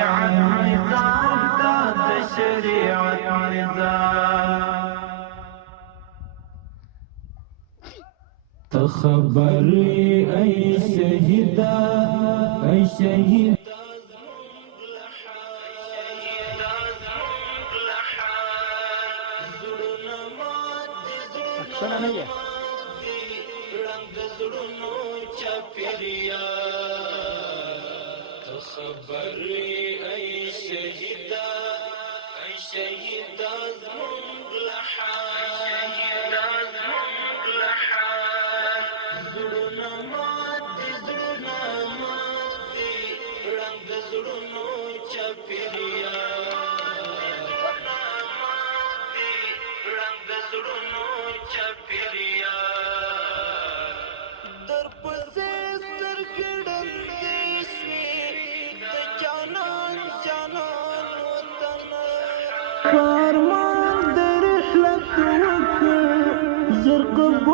نظام کا د شریعت نظام تخبر ای شهیدا ای شهید سنه نه یې خبر ای شهیدا ای شهیدا زمونږ لحد زړونه مات دي ړنګ د زړونو چاپېریال در پسې سترګې ړندې شوې د جانان وطن فرمان د رحلت وکړ ژر قبول